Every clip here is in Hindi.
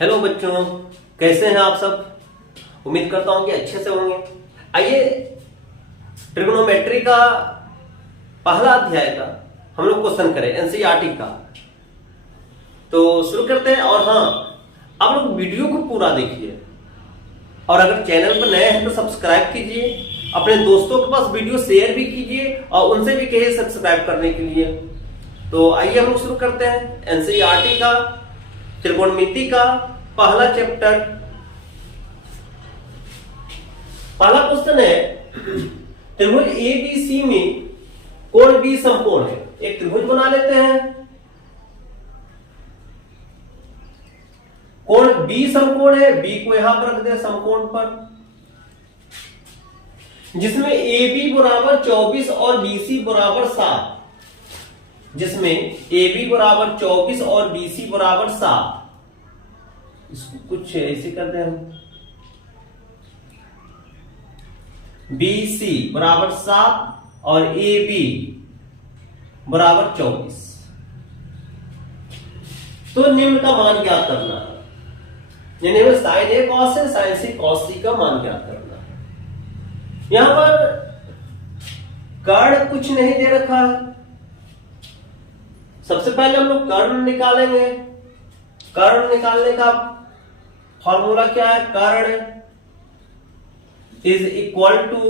हेलो बच्चों, कैसे हैं आप सब। उम्मीद करता हूं कि अच्छे से होंगे। आइए ट्रिग्नोमेट्री का पहला अध्याय का हम लोग क्वेश्चन करें एनसीईआरटी का। तो शुरू करते हैं। और हाँ, आप लोग वीडियो को पूरा देखिए और अगर चैनल पर नए हैं तो सब्सक्राइब कीजिए, अपने दोस्तों के पास वीडियो शेयर भी कीजिए और उनसे भी कहिए सब्सक्राइब करने के लिए। तो आइए हम लोग शुरू करते हैं एनसीईआरटी का त्रिकोणमिति का पहला चैप्टर। पहला क्वेश्चन है, त्रिभुज एबीसी में कोण बी समकोण है। एक त्रिभुज बना लेते हैं, कोण बी समकोण है। बी को यहां पर रख दे समकोण पर, जिसमें AB बराबर 24 और BC बराबर 7। जिसमें AB बराबर 24 और BC बराबर 7। इसको कुछ ऐसे करते हैं हम। BC बराबर 7 और AB बराबर 24। तो निम्न का मान ज्ञात करना है। यानी हमें साइन ए कॉस है, साइन सी कॉस सी का मान ज्ञात करना है। यहां पर कर्ण कुछ नहीं दे रखा है। सबसे पहले हम लोग कर्ण निकालेंगे। कर्ण निकालने का फॉर्मूला क्या है? कर्ण इज इक्वल टू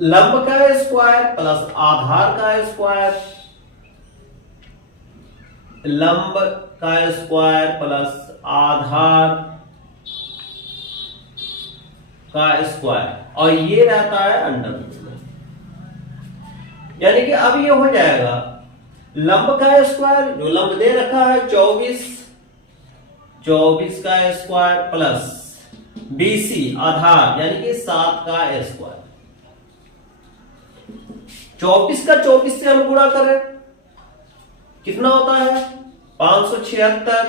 लंब का स्क्वायर प्लस आधार का स्क्वायर। लंब का स्क्वायर प्लस आधार का स्क्वायर, और ये रहता है अंडर रूट में। यानी कि अब ये हो जाएगा लंब का स्क्वायर, जो लंब दे रखा है 24 का स्क्वायर प्लस BC आधार यानी कि 7 का स्क्वायर। 24 का 24 से हम गुणा करें, कितना होता है? 576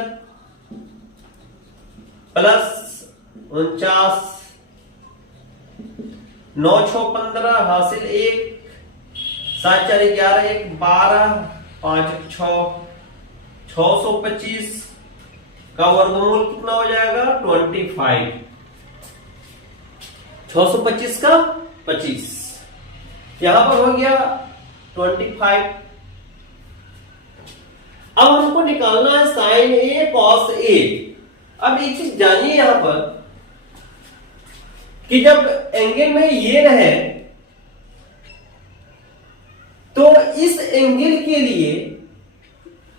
प्लस 49, 9 6 15 हासिल 1, 7 4 11 1 12, 5 6 625 का वर्गमूल कितना हो जाएगा? 25। 625 का 25, यहां पर हो गया 25। अब हमको निकालना है साइन ए कॉस ए। अब एक चीज जानिए यहां पर कि जब एंगल में ये रहे तो इस एंगल के लिए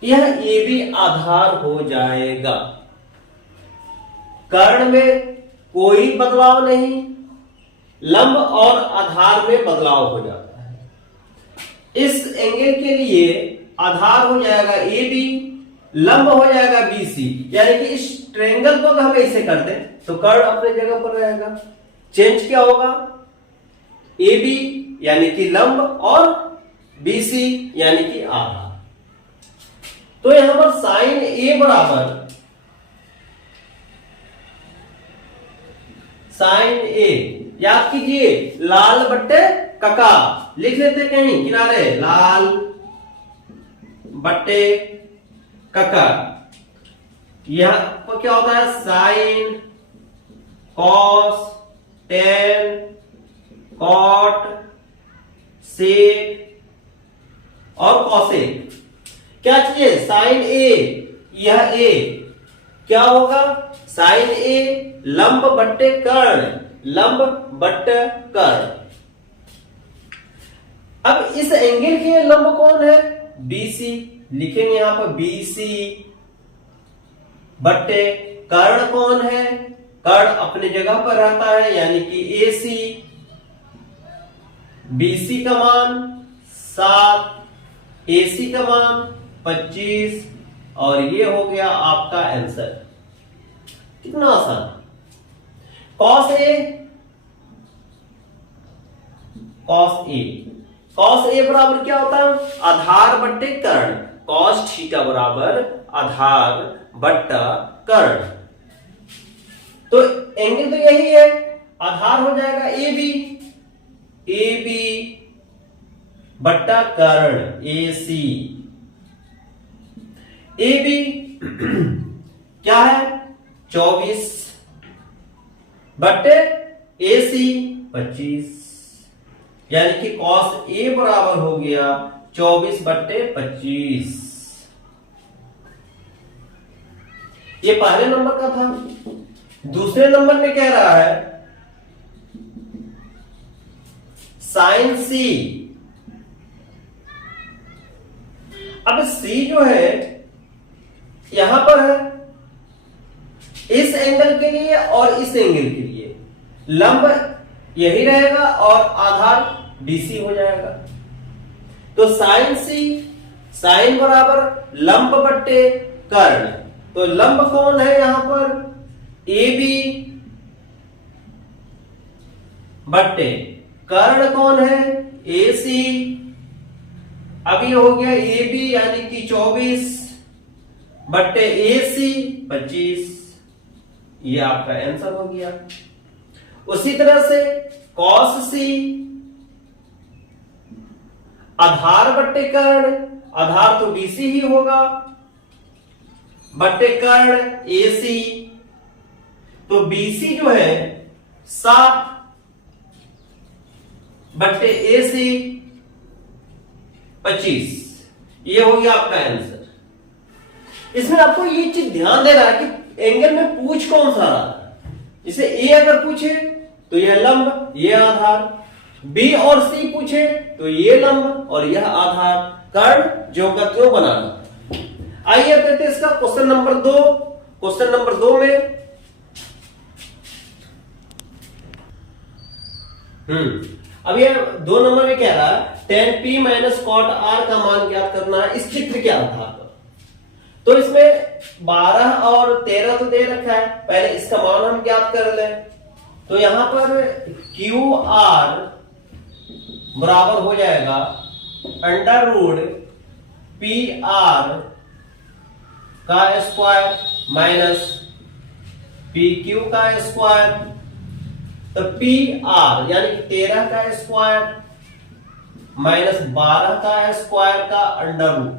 यह AB आधार हो जाएगा। कर्ण में कोई बदलाव नहीं, लंब और आधार में बदलाव हो जाता है। इस एंगल के लिए आधार हो जाएगा AB, लंब हो जाएगा BC। यानी कि इस ट्रायंगल को अगर हम ऐसे कर दें तो कर्ण अपने जगह पर रहेगा। चेंज क्या होगा? AB यानी कि लंब और BC यानी कि आधार। तो यहां पर साइन ए बराबर साइन ए, याद कीजिए लाल बट्टे कका लिख लेते कहीं किनारे, लाल बट्टे कका। यह क्या होता है? Sine cos tan cot sec और कॉसेक। क्या चाहिए? साइन ए, यह ए क्या होगा? साइन ए लंब बट्टे कर्ण, लंब बट्टे कर्ण। अब इस एंगल के लंब कौन है? BC। लिखेंगे यहां पर BC बट्टे कर्ण कौन है? कर्ण अपने जगह पर रहता है यानी कि AC। BC का मान 7, AC का मान 25, और ये हो गया आपका आंसर। कितना आसान। Cos A, cos A, cos A बराबर क्या होता है? आधार बट्टे कर्ण। कॉस थीटा बराबर आधार बट्टा कर्ण। तो एंगल तो यही है, आधार हो जाएगा AB, AB बट्टा कर्ण AC। AB क्या है 24 बट्टे AC 25, यानी कि cos A बराबर हो गया 24 बट्टे 25। ये पहले नंबर का था। दूसरे नंबर में कह रहा है साइन C। अब C जो है यहां पर है इस एंगल के लिए और इस एंगल के लिए लंब यही रहेगा और आधार BC हो जाएगा। तो साइन C, साइन बराबर लंब बट्टे कर्ण। तो लंब कौन है यहां पर AB बट्टे कर्ण कौन है AC। अब ये हो गया AB यानी कि 24 बट्टे AC 25, ये आपका आंसर हो गया। उसी तरह से cos C आधार बट्टे कर्ण, आधार तो BC ही होगा, बट्टे कर्ण AC। तो BC जो है 7 बट्टे AC 25, ये हो गया आपका आंसर। इसमें आपको ये चीज ध्यान देना है कि एंगल में पूछ कौन सा रहा है। इसे A अगर पूछे तो यह लंब, यह आधार, B और C पूछे तो ये लंब और यह आधार, कर्ण जो का त्यों बनाना। आइए अब देखते हैं इसका क्वेश्चन नंबर 2। क्वेश्चन नंबर 2 में अब ये 2 नंबर में कह रहा है tan P minus cot R का मान ज्ञात करना है इस चित्र के आधार पर। तो इसमें 12 और 13 तो दे रखा है, पहले इसका मान हम ज्ञात कर ले। तो यहां पर QR बराबर हो जाएगा अंडर रूट PR का स्क्वायर माइनस PQ का स्क्वायर। तो PR यानी कि 13 का स्क्वायर माइनस 12 का स्क्वायर का अंडर रूट।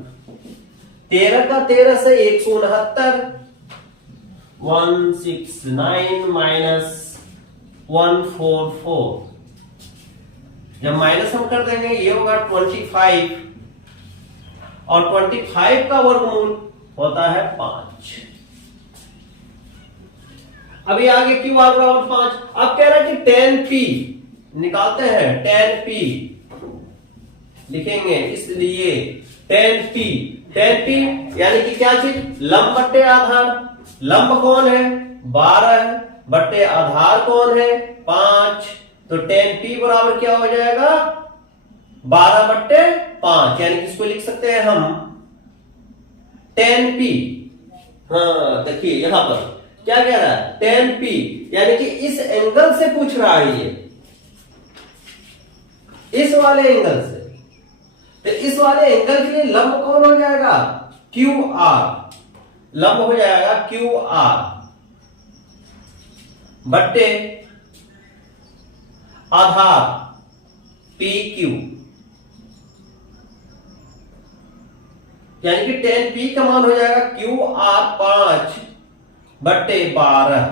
13 का 13 से 169, 169 माइनस 144। जब माइनस हम कर देंगे ये होगा 25 और 25 का वर्गमूल होता है 5। अभी आगे क्यू आर बराबर 5। अब कह रहा है कि tan P निकालते हैं, tan P लिखेंगे, इसलिए tan P यानी कि क्या चीज लंब बट्टे आधार। लंब कौन है 12 बट्टे आधार कौन है 5। तो tan P बराबर क्या हो जाएगा 12 बट्टे 5, यानी कि इसको लिख सकते हैं हम tan P। हाँ देखिए यहां पर क्या कह रहा है tan P यानी कि इस एंगल से पूछ रहा है ये, इस वाले एंगल से। तो इस वाले एंगल के लिए लंब कौन हो जाएगा QR। लंब हो जाएगा QR बट्टे आधार PQ, यानी कि tan P का मान हो जाएगा QR 5 बट्टे 12।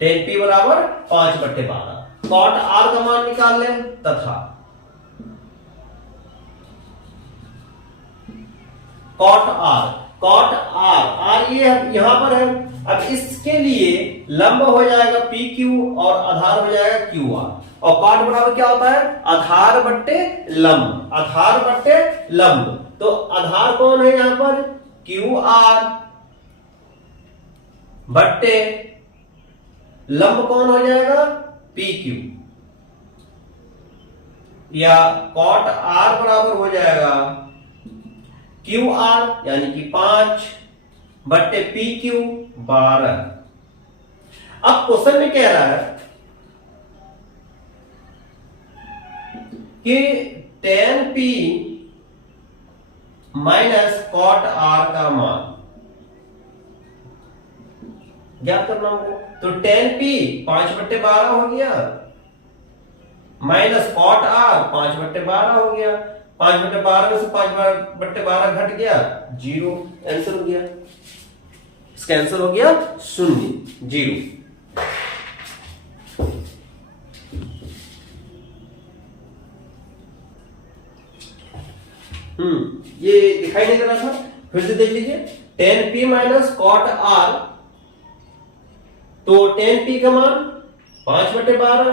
tan P बराबर 5 बट्टे 12। cot R का मान निकाल लें तथा cot R ये यहां पर है। अब इसके लिए लंब हो जाएगा PQ और आधार हो जाएगा QR। और cot बराबर क्या होता है आधार बट्टे लंब, आधार बट्टे लंब। तो आधार कौन है यहां पर QR बट्टे लंब कौन हो जाएगा PQ, या cot R बराबर हो जाएगा QR यानी कि 5 बट्टे PQ 12। अब क्वेश्चन में कह रहा है कि tan P minus cot R का मान ज्ञात करना होगा। तो tan P 5 बट्टे 12 हो गया माइनस cot R 5 बट्टे 12 हो गया। 5/12 में से 5/12 घट गया 0, आंसर हो गया। इसका आंसर हो गया 0, 0। ये दिखाई नहीं दे रहा था, फिर से देख लीजिए। tan p minus cot r, तो tan p का मान 5/12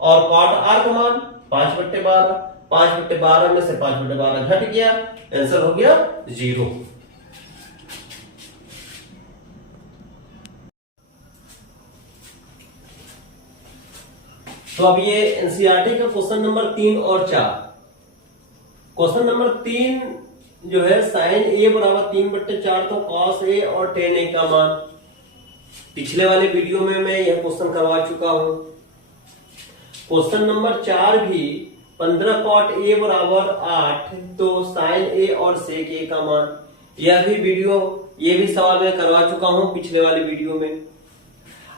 और cot r का मान 5/12। 5/12 में से 5/12 घट गया, आंसर हो गया 0। तो अब ये एनसीईआरटी का क्वेश्चन नंबर 3 और 4। क्वेश्चन नंबर 3 जो है sin a बराबर 3/4, तो cos a और tan a का मान। पिछले वाले वीडियो में मैं यह क्वेश्चन करवा चुका हूं। क्वेश्चन नंबर 4 भी 15 cot a बराबर 8, तो sin a और sec a का मान। यह भी वीडियो, ये भी सवाल मैं करवा चुका हूं पिछले वाले वीडियो में।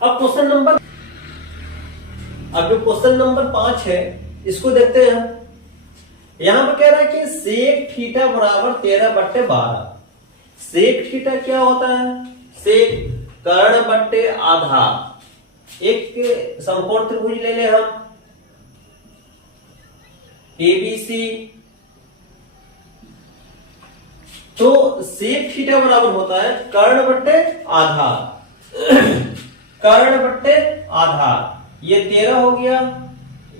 अब जो क्वेश्चन नंबर 5 है, इसको देखते हैं। यहां पर कह रहा है कि सेक थीटा बराबर 13/12। सेक थीटा क्या होता है? सेक कर्ण बट्टे आधार। एक समकोण त्रिभुज ले ले हम, एबीसी। तो सेक थीटा बराबर होता है कर्ण बट्टे आधार। कर्ण बट्टे आधार, ये 13 हो गया,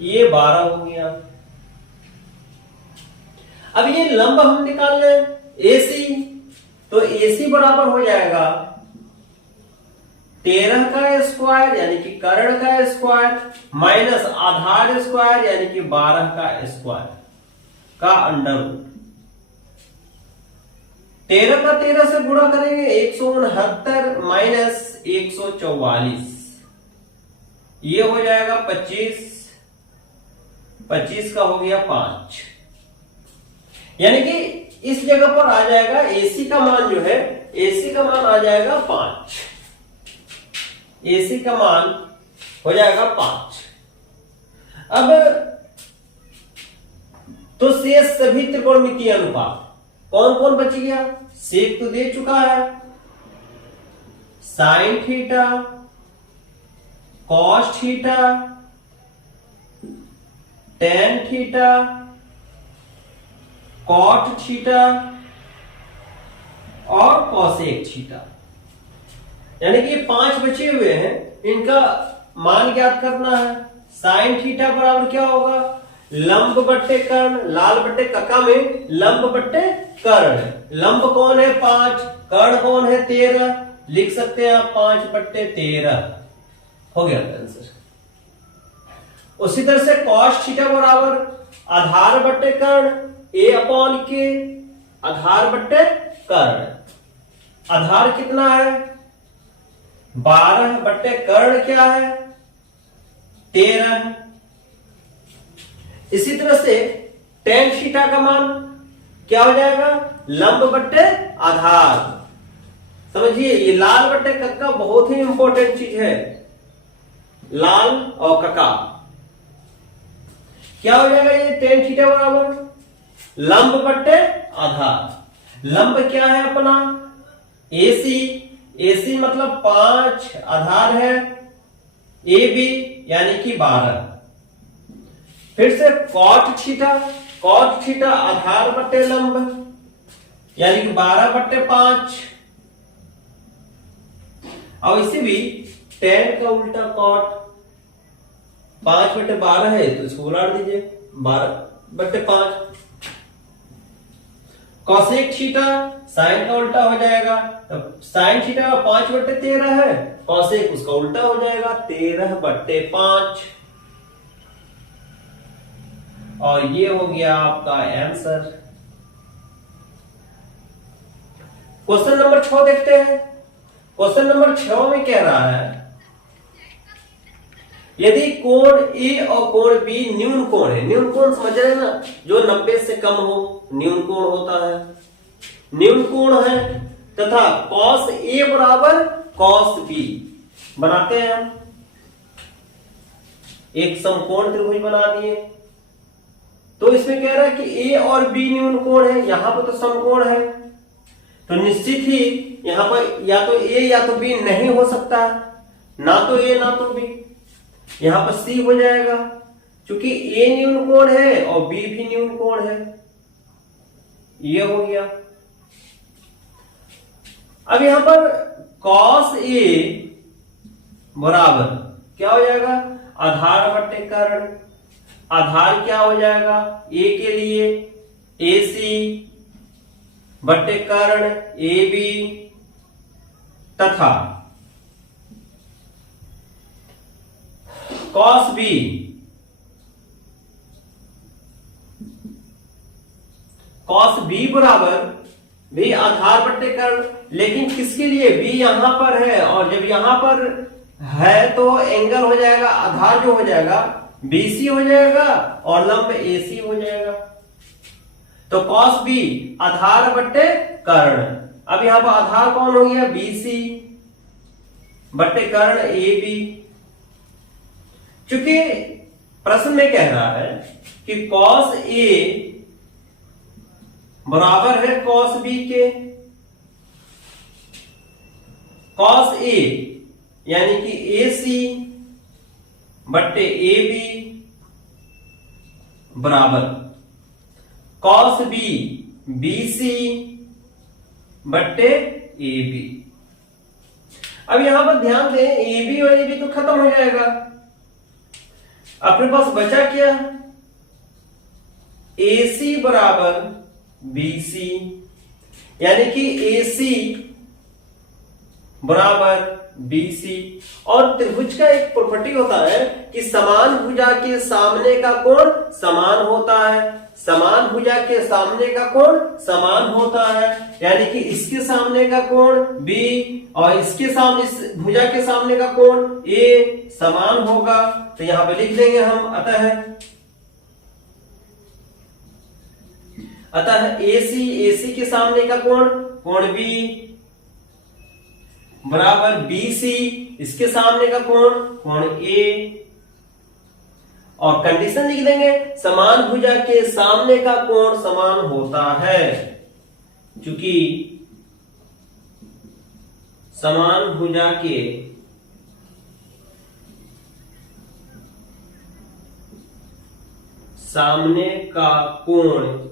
ये 12 हो गया। अब ये लंब हम निकाल रहे हैं AC, तो AC बराबर हो जाएगा 13 का स्क्वायर यानी कि कर्ण का स्क्वायर माइनस आधार स्क्वायर यानी कि 12 का स्क्वायर का अंडर रूट। 13 का 13 से गुणा करेंगे 169 माइनस 144, ये हो जाएगा 25। 25 का हो गया 5, यानी कि इस जगह पर आ जाएगा AC का मान जो है, AC का मान आ जाएगा 5। AC का मान हो जाएगा 5। अब तो शेष सभी त्रिकोणमितीय अनुपात कौन कौन बच गया? सेक तो दे चुका है, sine theta, cos theta, tan theta, cot theta और कॉसेक थीटा, यानी कि ये 5 बचे हुए हैं। इनका मान ज्ञात करना है। साइन थीटा बराबर क्या होगा? लंब बट्टे कर्ण, लाल बट्टे कक्का में लंब बट्टे कर्ण। लंब कौन है? 5, कर्ण कौन है? 13। लिख सकते हैं आप 5/13, हो गया आंसर। उसी तरह से कॉस थीटा बराबर आधार बट्टे कर्ण, A/K, आधार बट्टे कर्ण। आधार कितना है? 12 बट्टे कर्ण क्या है? 13। इसी तरह से टेन थीटा का मान क्या हो जाएगा? लंब बट्टे आधार। समझिए, ये लाल बट्टे कक्का बहुत ही इंपॉर्टेंट चीज है। लाल और कक्का क्या हो जाएगा? ये टेन थीटा बराबर लंब बट्टे आधार। लंब क्या है अपना? AC। AC मतलब 5, आधार है AB यानी कि 12। फिर से कॉट थीटा, कॉट थीटा आधार बट्टे लंब यानी कि 12/5। और इसे भी टेन का उल्टा कॉट, 5/12 है तो इसको उलट दीजिए 12/5। कॉसेक थीटा साइन का उल्टा हो जाएगा, तो साइन थीटा 5/13 है, कॉसेक उसका उल्टा हो जाएगा 13/5। और ये हो गया आपका आंसर। क्वेश्चन नंबर 6 देखते हैं। क्वेश्चन नंबर 6 में कह रहा है यदि कोण A और कोण B न्यून कोण है। न्यून कोण समझ रहे हैं ना, जो 90 से कम हो न्यून कोण होता है। न्यून कोण है तथा cos A बराबर cos B बनाते हैं हम। एक समकोण त्रिभुज बना दिए। तो इसमें कह रहा है कि ए और बी न्यून कोण है, यहां पर तो समकोण है, तो निश्चित ही यहां पर या तो ए या तो बी नहीं हो सकता, ना तो ए ना तो बी, यहां पर सी हो जाएगा, क्योंकि ए न्यून कोण है और बी भी न्यून कोण है, ये हो गया। अब यहां पर cos ए बराबर क्या हो जाएगा, आधार बट्टे कर्ण, आधार क्या हो जाएगा ए के लिए AC बट्टे कर्ण AB तथा cos B बराबर भी आधार बट्टे कर्ण, लेकिन किसके लिए, B यहां पर है, और जब यहां पर है तो एंगल हो जाएगा, आधार जो हो जाएगा BC हो जाएगा और लंब AC हो जाएगा, तो cos B आधार बट्टे कर्ण। अब यहां पर आधार कौन हो गया, BC बट्टे कर्ण AB। चूंकि प्रश्न में कह रहा है कि cos A बराबर है cos B के, cos A यानी कि AC बट्टे AB बराबर cos B BC बट्टे AB। अब यहां पर ध्यान दें, AB और AB तो खत्म हो जाएगा, अपने पास बचा क्या, AC बराबर BC, यानी कि AC बराबर BC। और त्रिभुज का एक प्रॉपर्टी होता है कि समान भुजा के सामने का कोण समान होता है, समान भुजा के सामने का कोण समान होता है, यानी कि इसके सामने का कोण B और इसके सामने, इस भुजा के सामने का कोण A समान होगा। तो यहां पे लिख देंगे हम, अतः AC के सामने का कोण B बराबर BC, इसके सामने का कोण A, और कंडीशन लिख देंगे समान भुजा के सामने का कोण समान होता है, क्योंकि समान भुजा के सामने का कोण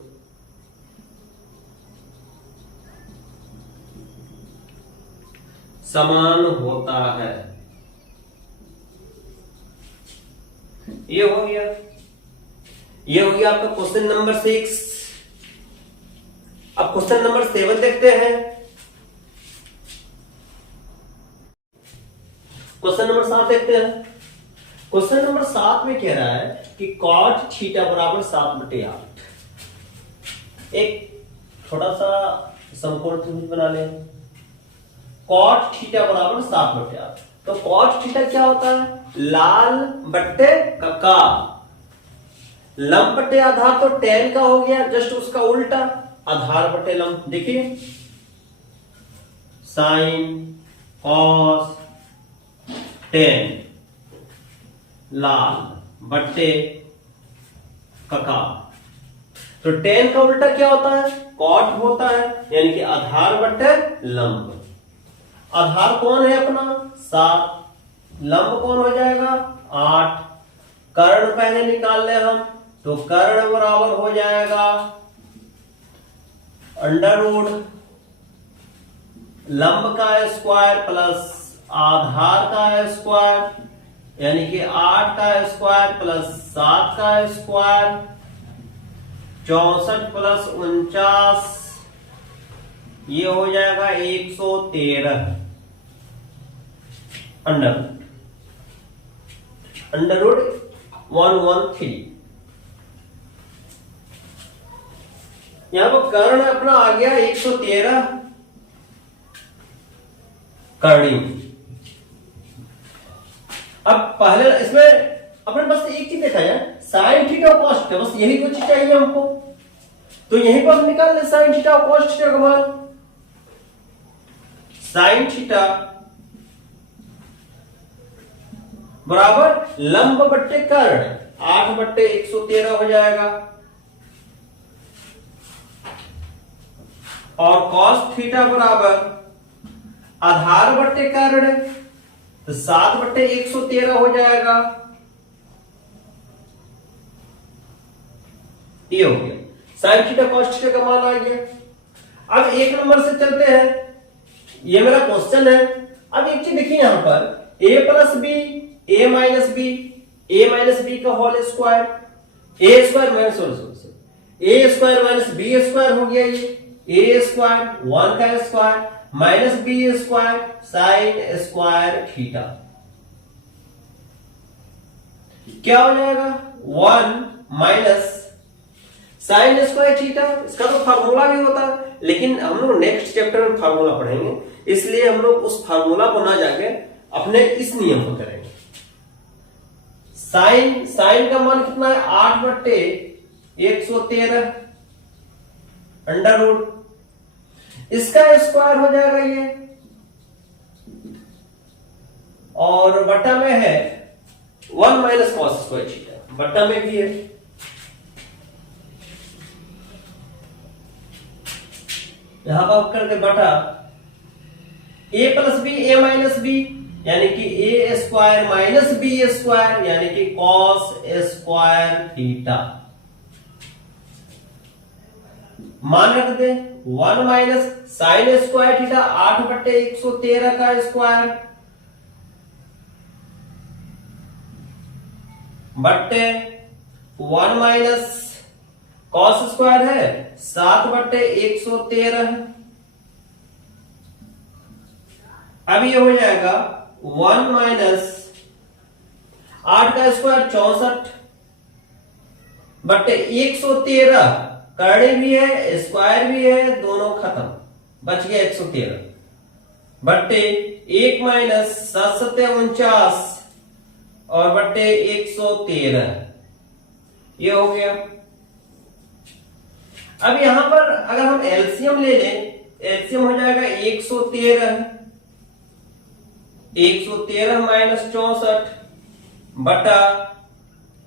समान होता है। ये हो गया, ये हो गया आपका क्वेश्चन नंबर 6। अब क्वेश्चन नंबर 7 देखते हैं। क्वेश्चन नंबर 7 देखते हैं। क्वेश्चन नंबर 7 में कह रहा है कि cot थीटा बराबर 7/8। एक छोटा सा समकोण त्रिभुज बना लें, cot थीटा बराबर 7/8। तो cot थीटा क्या होता है, लाल बट्टे कका, लंब बट्टे आधार तो tan का हो गया, जस्ट उसका उल्टा आधार बट्टे लंब। देखिए साइन कॉस tan लाल बट्टे कका, तो tan का उल्टा क्या होता है, cot होता है, यानी कि आधार बट्टे लंब। आधार कौन है अपना 7, लंब कौन हो जाएगा 8, कर्ण पहले निकाल ले हम, तो कर्ण बराबर हो जाएगा अंडर रूट लंब का स्क्वायर प्लस आधार का स्क्वायर, यानी कि 8 का स्क्वायर प्लस 7 का स्क्वायर, 64 प्लस 49, ये हो जाएगा 113 अंडर रूट 113। यहां पर कर्ण अपना आ गया 113 कर्णी। अब पहले इसमें अपने बस एक चीज देखा जाए, साइन थीटा और कॉस थीटा, बस यही कुछ चाहिए हमको, तो यहीं पर हम निकाल ले साइन थीटा और कॉस थीटा का मान। साइन थीटा बराबर लंब बट्टे कर्ण 8/113 हो जाएगा, और cos थीटा बराबर आधार बट्टे कर्ण, तो 7/113 हो जाएगा। ये हो गया sin थीटा cos थीटा का मान आ गया। अब 1 नंबर से चलते हैं, ये मेरा क्वेश्चन है। अब एक चीज देखिए यहां पर a plus B a minus B का whole square, a square minus a square minus b square हो गया, ये a स्क्वायर 1 का square minus b square sine square theta, क्या हो जाएगा 1 माइनस साइन स्क्वायर थीटा। इसका तो फार्मूला भी होता है, लेकिन हम लोग नेक्स्ट चैप्टर में फार्मूला पढ़ेंगे, इसलिए हम लोग उस फार्मूला को ना जाके अपने इस नियम को करेंगे। साइन का मान कितना है 8/113 अंडर रूट, इसका स्क्वायर हो जाएगा ये, और बट्टा में है 1 माइनस कॉस स्क्वायर थीटा, बट्टा में भी है। यहां पर करके बटा a plus B a minus b, यानी कि a square minus b square, यानी कि कॉस स्क्वायर थीटा, मान रख दे 1 माइनस साइन स्क्वायर थीटा 8/113 का स्क्वायर बट्टे 1 माइनस कॉस स्क्वायर है 7/113। अब ये हो जाएगा 1 माइनस 8 का स्क्वायर 64 बट्टे 113, करड़ी भी है स्क्वायर भी है, दोनों खत्म, बच गया 113 बट्टे 1 माइनस 7/49 और बट्टे 113, ये हो गया। अब यहां पर अगर हम एलसीएम ले लें, एलसीएम हो जाएगा 113 माइनस 64 बटा,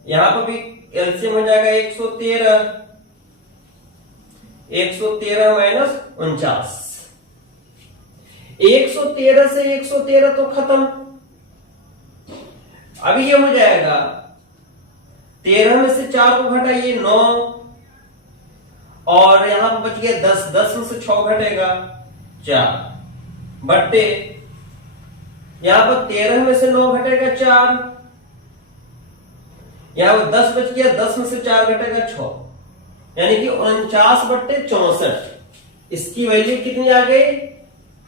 यहां पर भी एलसीएम हो जाएगा 113 माइनस 49, 113 से 113 तो खत्म। अभी ये हो जाएगा 13 में से 4 को घटाइए 9, और यहां पर बच गया 10 में से 6 घटेगा 4 बट्टे, यहां पर 13 में से 9 घटेगा 4, यहां पर 10 बच गया, 10 में से 4 घटेगा 6, यानी कि 49/64। इसकी वैल्यू कितनी आ गई,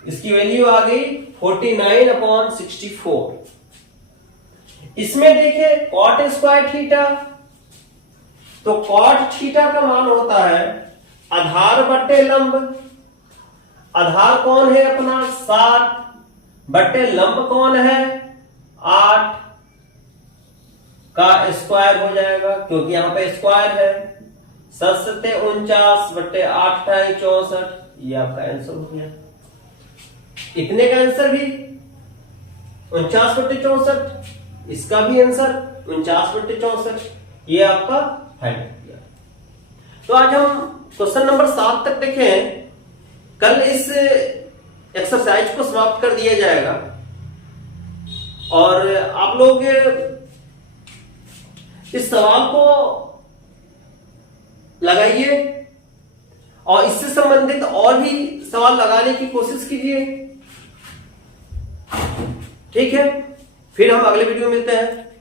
इसकी वैल्यू आ गई 49/64। इसमें देखिए कॉट स्क्वायर थीटा, तो कॉट थीटा का मान होता है आधार बट्टे लंब, आधार कौन है अपना 7 बट्टे लंब कौन है 8 का स्क्वायर हो जाएगा, क्योंकि यहां पे स्क्वायर है। 7/49 बट्टे 8 64, ये आपका आंसर हो गया। इतने का आंसर भी 49/64, इसका भी आंसर 49/64, ये आपका फाइंड किया। तो आज हम क्वेश्चन नंबर 7 तक देखें, कल इस एक्सरसाइज को समाप्त कर दिया जाएगा, और आप लोग इस सवाल को लगाइए और इससे संबंधित और भी सवाल लगाने की कोशिश कीजिए, ठीक है। फिर हम अगले वीडियो में मिलते हैं।